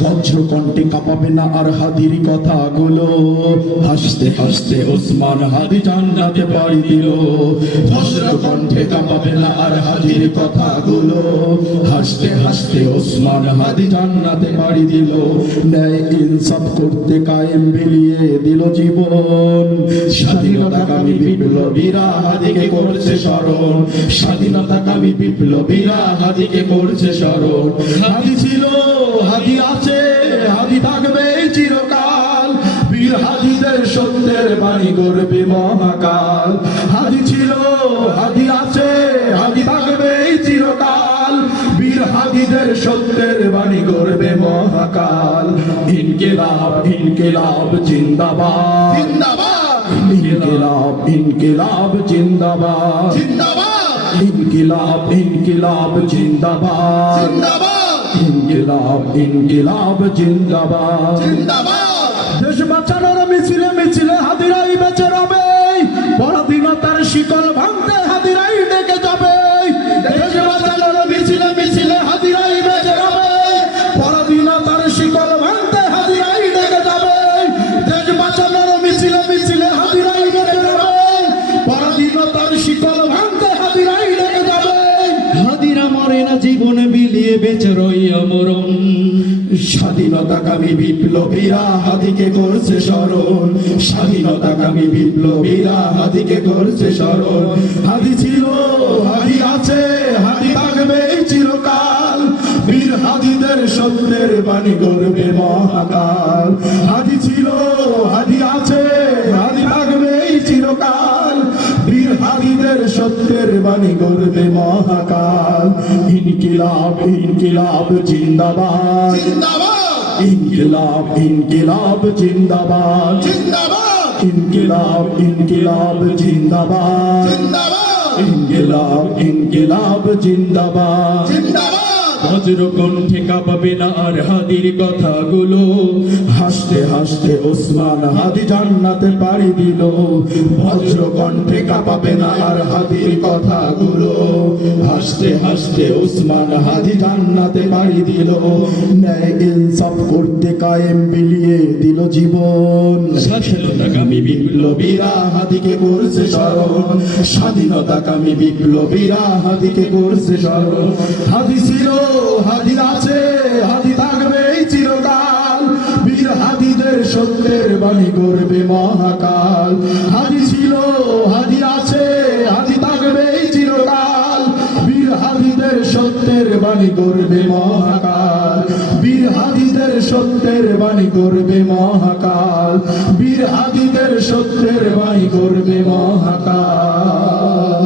বজ্র কণ্ঠে কাঁপাবে না আর হাদির কথাগুলো। হাসতে হাসতে ওসমান হাদি জান্নাতে পাড়ি দিল। বজ্র কণ্ঠে কাঁপাবে না আর হাদির কথাগুলো। হাসতে হাসতে ওসমান হাদি জান্নাতে পাড়ি দিল। ন্যায় ইনসাফ করতে কায়েম বিলিয়ে দিল জীবন। স্বাধীনতা কামী বিপ্লবীরা হাদিকে করছে স্মরণ। স্বাধীনতা কামী বিপ্লবীরা হাদিকে করছে স্মরণ। হাদি ছিল বাণী করবে মহাকাল। হাদি ছিল হাদি আছে হাদি থাকবে চিরকাল। বীর হাদিদের সত্যের বাণী করবে মহাকাল। ইনকিলাব ইনকিলাব জিন্দাবাদ। জিন্দাবাদ। ইনকিলাব ইনকিলাব জিন্দাবাদ। জিন্দাবাদ। ইনকিলাব ইনকিলাব জিন্দাবাদ। জিন্দাবাদ। ইনকিলাব ইনকিলাব জিন্দাবাদ। জিন্দাবাদ। দেশ বাঁচানোর মিছিলে মিছিলে হাদিরাই বেঁচে রবে। পরাধীনতার শিকল ভাঙতে হাদিরাই ডেকে যাবে। দেশ বাঁচানোর মিছিলে মিছিলে হাদিরাই বেঁচে রবে। শিকল ভাঙতে হাদিরাই ডেকে যাবে। দেশ বাঁচানোর মিছিলে মিছিলে হাদিরাই বেঁচে রবে। পরাধীনতার শিকল ভাঙতে হাদিরাই ডেকে যাবে। হাদিরা মরে জীবন বিলিয়ে বেঁচে রই। অমরণ স্বাধীনতাকামী বিপ্লবীরা হাতিকে করছে স্মরণ। স্বাধীনতাকামী বিপ্লবীরা হাদিকে করছে স্মরণ। হাদি ছিল হাতি আছে হাতি থাকবে চিরকাল। বীর হাদিদের সত্যের বাণী করবে মহাকাল। চিরকাল সত্যের বাণী করবে মহাকাল। ইনকিলাব ইনকিলাব জিন্দাবাদ। ইনকিলাব ইনকিলাব জিন্দাবাদ। ইনকিলাব ইনকিলাব জিন্দাবাদ। ইনকিলাব ইনকিলাব জিন্দাবাদ। জিন্দাবাদ। বজ্র কণ্ঠে কাঁপাবে না আর হাদির কথাগুলো। হাসতে হাসতে ওসমান হাদি জান্নাতে পাড়ি দিল। বজ্র কণ্ঠে কাঁপাবে না আর হাদির কথাগুলো। হাসতে হাসতে ওসমান হাদি জান্নাতে পাড়ি দিল। ন্যায় ইনসাফ করতে কায়েম বিলিয়ে দিল জীবন। স্বাধীনতাকামী বিপ্লবীরা হাদিকে করছে স্মরণ। স্বাধীনতাকামী বিপ্লবীরা হাদিকে করছে স্মরণ। হাদি ছিল হাদি আছে, হাদি থাকবে চিরকাল। বীর হাদিদের সত্যের বাণী করবে মহাকাল। হাদি ছিল, হাদি আছে, হাদি থাকবে চিরকাল। বীর হাদিদের সত্যের বাণী করবে মহাকাল। বীর হাদিদের সত্যের বাণী করবে মহাকাল। বীর হাদিদের সত্যের বাণী করবে মহাকাল।